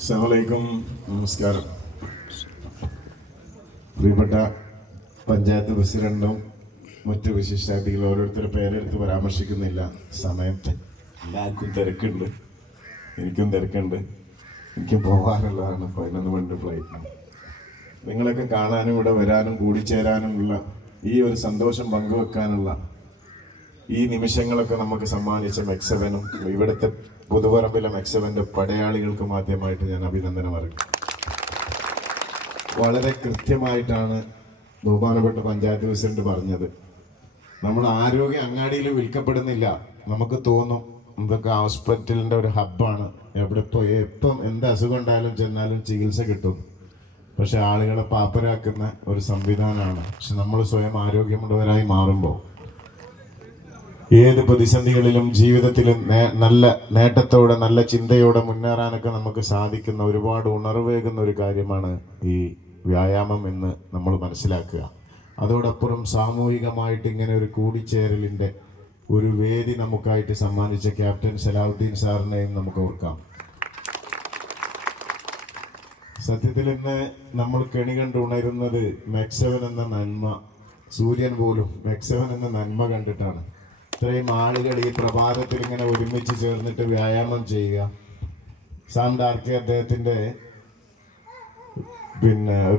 അസ്സലാമലൈക്കും, നമസ്കാരം. പ്രിയപ്പെട്ട പഞ്ചായത്ത് പ്രസിഡന്റും മറ്റ് വിശിഷ്ടാതിഥികൾ ഓരോരുത്തരുടെ പേരെടുത്ത് പരാമർശിക്കുന്നില്ല. സമയം എല്ലാവർക്കും തിരക്കുണ്ട്, എനിക്കും തിരക്കുണ്ട്. എനിക്ക് പോകാനുള്ളതാണ് 11 മണി ഫ്ലൈറ്റ്. നിങ്ങളൊക്കെ കാണാനും ഇവിടെ വരാനും കൂടിച്ചേരാനുമുള്ള ഈ ഒരു സന്തോഷം പങ്കുവെക്കാനുള്ള ഈ നിമിഷങ്ങളൊക്കെ നമുക്ക് സമ്മാനിച്ച മെക്സവനും ഇവിടുത്തെ പുതുപറമ്പിലെ മെക്സവന്റെ പടയാളികൾക്കും ആദ്യമായിട്ട് ഞാൻ അഭിനന്ദനം അറിയിക്കും. വളരെ കൃത്യമായിട്ടാണ് ബഹുമാനപ്പെട്ട പഞ്ചായത്ത് പ്രസിഡന്റ് പറഞ്ഞത്. നമ്മുടെ ആരോഗ്യം അങ്ങാടിയിൽ വിൽക്കപ്പെടുന്നില്ല. നമുക്ക് തോന്നും ഇതൊക്കെ ഹോസ്പിറ്റലിന്റെ ഒരു ഹബ്ബാണ്, എവിടെ പോയി എപ്പം എന്ത് അസുഖം ഉണ്ടായാലും ചെന്നാലും ചികിത്സ കിട്ടും. പക്ഷെ ആളുകളെ പാപ്പരാക്കുന്ന ഒരു സംവിധാനമാണ്. പക്ഷെ നമ്മൾ സ്വയം ആരോഗ്യമുള്ളവരായി മാറുമ്പോൾ ഏത് പ്രതിസന്ധികളിലും ജീവിതത്തിലും നല്ല നേട്ടത്തോടെ നല്ല ചിന്തയോടെ മുന്നേറാനൊക്കെ നമുക്ക് സാധിക്കുന്ന ഒരുപാട് ഉണർവേകുന്ന ഒരു കാര്യമാണ് ഈ വ്യായാമം എന്ന് നമ്മൾ മനസ്സിലാക്കുക. അതോടൊപ്പം സാമൂഹികമായിട്ട് ഇങ്ങനെ ഒരു കൂടിച്ചേരലിൻ്റെ ഒരു വേദി നമുക്കായിട്ട് സമ്മാനിച്ച ക്യാപ്റ്റൻ സലാഹുദ്ദീൻ സാറിനെയും നമുക്ക് ഓർക്കാം. സത്യത്തിൽ ഇന്ന് നമ്മൾ കെണി കണ്ട് ഉണരുന്നത് മെക്സവൻ എന്ന നന്മ, സൂര്യൻ പോലും മെക്സവൻ എന്ന നന്മ കണ്ടിട്ടാണ്. ഇത്രയും ആളുകൾ ഈ പ്രഭാതത്തിൽ ഇങ്ങനെ ഒരുമിച്ച് ചേർന്നിട്ട് വ്യായാമം ചെയ്യുക. സാം ഡാർക്കെ അദ്ദേഹത്തിൻ്റെ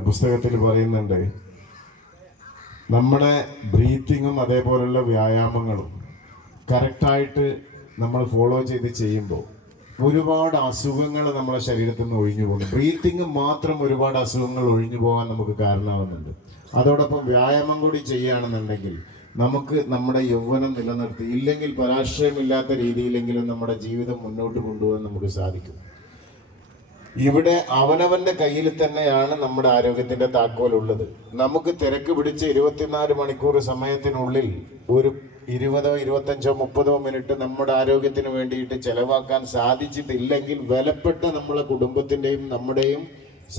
പുസ്തകത്തിൽ പറയുന്നുണ്ട്, നമ്മുടെ ബ്രീത്തിങ്ങും അതേപോലുള്ള വ്യായാമങ്ങളും കറക്റ്റായിട്ട് നമ്മൾ ഫോളോ ചെയ്ത് ചെയ്യുമ്പോൾ ഒരുപാട് അസുഖങ്ങൾ നമ്മുടെ ശരീരത്തിൽ നിന്ന് ഒഴിഞ്ഞു പോകുന്നു. ബ്രീത്തിങ് മാത്രം ഒരുപാട് അസുഖങ്ങൾ ഒഴിഞ്ഞു പോകാൻ നമുക്ക് കാരണമാകുന്നുണ്ട്. അതോടൊപ്പം വ്യായാമം കൂടി ചെയ്യുകയാണെന്നുണ്ടെങ്കിൽ നമുക്ക് നമ്മുടെ യൗവനം നിലനിർത്തി, ഇല്ലെങ്കിൽ പരാശ്രയമില്ലാത്ത രീതിയിലെങ്കിലും നമ്മുടെ ജീവിതം മുന്നോട്ട് കൊണ്ടുപോകാൻ നമുക്ക് സാധിക്കും. ഇവിടെ അവനവന്റെ കയ്യിൽ തന്നെയാണ് നമ്മുടെ ആരോഗ്യത്തിന്റെ താക്കോലുള്ളത്. നമുക്ക് തിരക്ക് പിടിച്ച് 24 മണിക്കൂർ സമയത്തിനുള്ളിൽ ഒരു 20, 25, 30 മിനിറ്റ് നമ്മുടെ ആരോഗ്യത്തിന് വേണ്ടിയിട്ട് ചെലവാക്കാൻ സാധിച്ചിട്ടില്ലെങ്കിൽ വിലപ്പെട്ട നമ്മളെ കുടുംബത്തിൻ്റെയും നമ്മുടെയും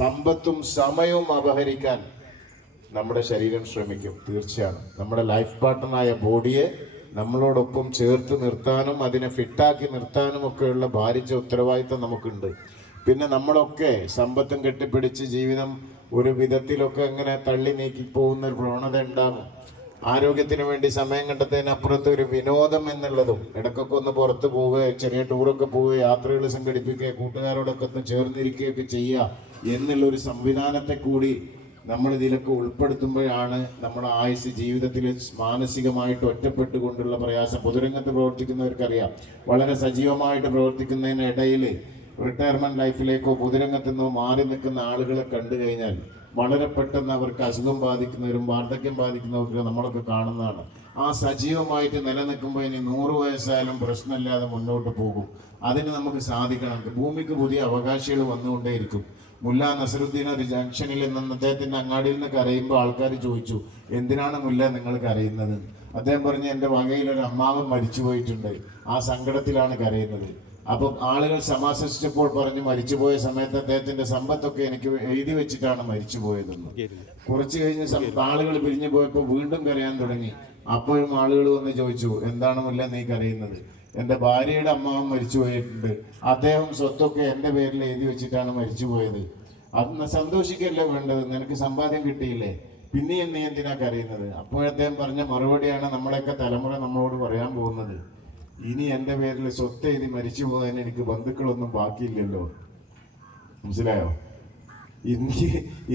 സമ്പത്തും സമയവും അപഹരിക്കാൻ നമ്മുടെ ശരീരം ശ്രമിക്കും. തീർച്ചയാണ് നമ്മുടെ ലൈഫ് പാർട്ട്ണറായ ബോഡിയെ നമ്മളോടൊപ്പം ചേർത്ത് നിർത്താനും അതിനെ ഫിറ്റാക്കി നിർത്താനും ഒക്കെയുള്ള ഭാരിച്ച ഉത്തരവാദിത്വം നമുക്കുണ്ട്. പിന്നെ നമ്മളൊക്കെ സമ്പത്തും കെട്ടിപ്പിടിച്ച് ജീവിതം ഒരു വിധത്തിലൊക്കെ അങ്ങനെ തള്ളി നീക്കി പോകുന്ന ഒരു പ്രവണത ഉണ്ടാകും. ആരോഗ്യത്തിന് വേണ്ടി സമയം കണ്ടെത്തുന്നതിനപ്പുറത്ത് ഒരു വിനോദം എന്നുള്ളതും, ഇടയ്ക്കൊക്കെ ഒന്ന് പുറത്ത് പോവുക, ചെറിയ ടൂറൊക്കെ പോവുക, യാത്രകൾ സംഘടിപ്പിക്കുക, കൂട്ടുകാരോടൊക്കെ ഒന്ന് ചേർന്നിരിക്കുകയൊക്കെ ചെയ്യുക എന്നുള്ളൊരു സംവിധാനത്തെ കൂടി നമ്മൾ ഇതിലൊക്കെ ഉൾപ്പെടുത്തുമ്പോഴാണ് നമ്മുടെ ആയുസ് ജീവിതത്തിൽ മാനസികമായിട്ട് ഒറ്റപ്പെട്ടുകൊണ്ടുള്ള പ്രയാസം. പൊതുരംഗത്ത് പ്രവർത്തിക്കുന്നവർക്കറിയാം, വളരെ സജീവമായിട്ട് പ്രവർത്തിക്കുന്നതിനിടയിൽ റിട്ടയർമെന്റ് ലൈഫിലേക്കോ പൊതുരംഗത്തു നിന്നോ മാറി നിൽക്കുന്ന ആളുകളെ കണ്ടു കഴിഞ്ഞാൽ വളരെ പെട്ടെന്ന് അവർക്ക് അസുഖം ബാധിക്കുന്നവരും വാർദ്ധക്യം ബാധിക്കുന്നവർക്ക് നമ്മളൊക്കെ കാണുന്നതാണ്. ആ സജീവമായിട്ട് നിലനിൽക്കുമ്പോൾ ഇനി 100 വയസ്സായാലും പ്രശ്നമില്ലാതെ മുന്നോട്ട് പോകും. അതിന് നമുക്ക് സാധിക്കണം. ഭൂമിക്ക് പുതിയ അവകാശികൾ വന്നുകൊണ്ടേയിരിക്കും. മുല്ല നസറുദ്ദീൻ ഒരു ജംഗ്ഷനിൽ നിന്ന് അദ്ദേഹത്തിൻ്റെ അങ്ങാടിയിൽ നിന്ന് കരയുമ്പോൾ ആൾക്കാർ ചോദിച്ചു, എന്തിനാണ് മുല്ല നിങ്ങൾ കരയുന്നത്? അദ്ദേഹം പറഞ്ഞു, എൻ്റെ വകയിലൊരു അമ്മാവൻ മരിച്ചു പോയിട്ടുണ്ട്, ആ സങ്കടത്തിലാണ് കരയുന്നത്. അപ്പം ആളുകൾ സമാശ്വസിച്ചപ്പോൾ പറഞ്ഞു, മരിച്ചുപോയ സമയത്ത് അദ്ദേഹത്തിന്റെ സമ്പത്തൊക്കെ എനിക്ക് എഴുതി വെച്ചിട്ടാണ് മരിച്ചു പോയതെന്ന്. കുറച്ച് കഴിഞ്ഞ് ആളുകൾ പിരിഞ്ഞു പോയപ്പോൾ വീണ്ടും കരയാൻ തുടങ്ങി. അപ്പോഴും ആളുകൾ വന്ന് ചോദിച്ചു, എന്താണ് മുല്ല നീ കരയുന്നത്? എൻ്റെ ഭാര്യയുടെ അമ്മാവൻ മരിച്ചു പോയിട്ടുണ്ട്, അദ്ദേഹം സ്വത്തൊക്കെ എൻ്റെ പേരിൽ എഴുതി വെച്ചിട്ടാണ് മരിച്ചു പോയത്. അന്ന് സന്തോഷിക്കല്ലേ വേണ്ടത്, നിനക്ക് സമ്പാദ്യം കിട്ടിയില്ലേ, പിന്നെയും നീ എന്തിനാ കരയുന്നത്? അപ്പോഴദ്ദേഹം പറഞ്ഞ മറുപടിയാണ് നമ്മുടെയൊക്കെ തലമുറ നമ്മളോട് പറയാൻ പോകുന്നത്. ഇനി എൻ്റെ പേരിൽ സ്വത്ത് എഴുതി മരിച്ചു പോകാൻ എനിക്ക് ബന്ധുക്കളൊന്നും ബാക്കിയില്ലല്ലോ. മനസ്സിലായോ?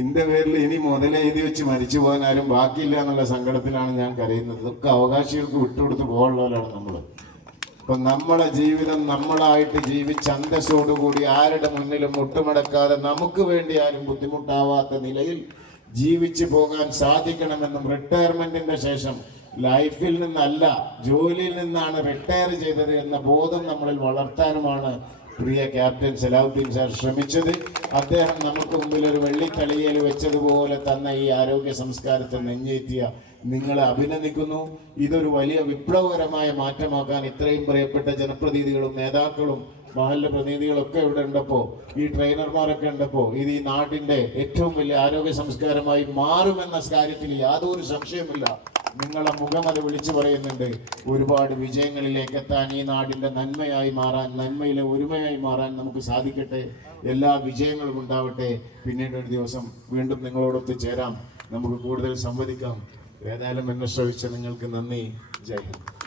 ഇന്റെ പേരിൽ ഇനി മുതലേ എഴുതി വെച്ച് മരിച്ചു പോകാൻ ആരും ബാക്കിയില്ല എന്നുള്ള സങ്കടത്തിലാണ് ഞാൻ കരയുന്നത്. ഇതൊക്കെ അവകാശികൾക്ക് വിട്ടുകൊടുത്ത് പോകാനുള്ളവരാണ് നമ്മൾ. അപ്പൊ നമ്മുടെ ജീവിതം നമ്മളായിട്ട് ജീവിച്ച് അന്തസ്സോടുകൂടി ആരുടെ മുന്നിലും മുട്ടുമടക്കാതെ നമുക്ക് വേണ്ടി ആരും ബുദ്ധിമുട്ടാവാത്ത നിലയിൽ ജീവിച്ചു പോകാൻ സാധിക്കണമെന്നും, റിട്ടയർമെന്റിന്റെ ശേഷം ലൈഫിൽ നിന്നല്ല ജോലിയിൽ നിന്നാണ് റിട്ടയർ ചെയ്തത് എന്ന ബോധം നമ്മളിൽ വളർത്താനുമാണ് പ്രിയ ക്യാപ്റ്റൻ സലാഹുദ്ദീൻ സാർ ശ്രമിച്ചത്. അദ്ദേഹം നമുക്ക് മുമ്പിൽ ഒരു വെള്ളിത്തളിയേൽ വെച്ചതുപോലെ തന്ന ഈ ആരോഗ്യ സംസ്കാരത്തെ നെഞ്ചേറ്റിയ നിങ്ങളെ അഭിനന്ദിക്കുന്നു. ഇതൊരു വലിയ വിപ്ലവകരമായ മാറ്റമാക്കാൻ ഇത്രയും പ്രിയപ്പെട്ട ജനപ്രതിനിധികളും നേതാക്കളും മഹല്ല പ്രതിനിധികളൊക്കെ ഇവിടെ ഉണ്ടപ്പോൾ, ഈ ട്രെയിനർമാരൊക്കെ ഉണ്ടപ്പോൾ, ഇത് ഈ നാടിന്റെ ഏറ്റവും വലിയ ആരോഗ്യ സംസ്കാരമായി മാറുമെന്ന കാര്യത്തിൽ യാതൊരു സംശയമില്ല. നിങ്ങളെ മുഖം അത് വിളിച്ചു പറയുന്നുണ്ട്. ഒരുപാട് വിജയങ്ങളിലേക്ക് എത്താൻ, ഈ നാടിൻ്റെ നന്മയായി മാറാൻ, നന്മയിലെ ഒരുമയായി മാറാൻ നമുക്ക് സാധിക്കട്ടെ. എല്ലാ വിജയങ്ങളും ഉണ്ടാവട്ടെ. പിന്നീട് ഒരു ദിവസം വീണ്ടും നിങ്ങളോടൊത്ത് ചേരാം, നമുക്ക് കൂടുതൽ സംവദിക്കാം. ഏതായാലും എന്നെ ശ്രവിച്ച നിങ്ങൾക്ക് നന്ദി. ജയ് ഹിന്ദ്.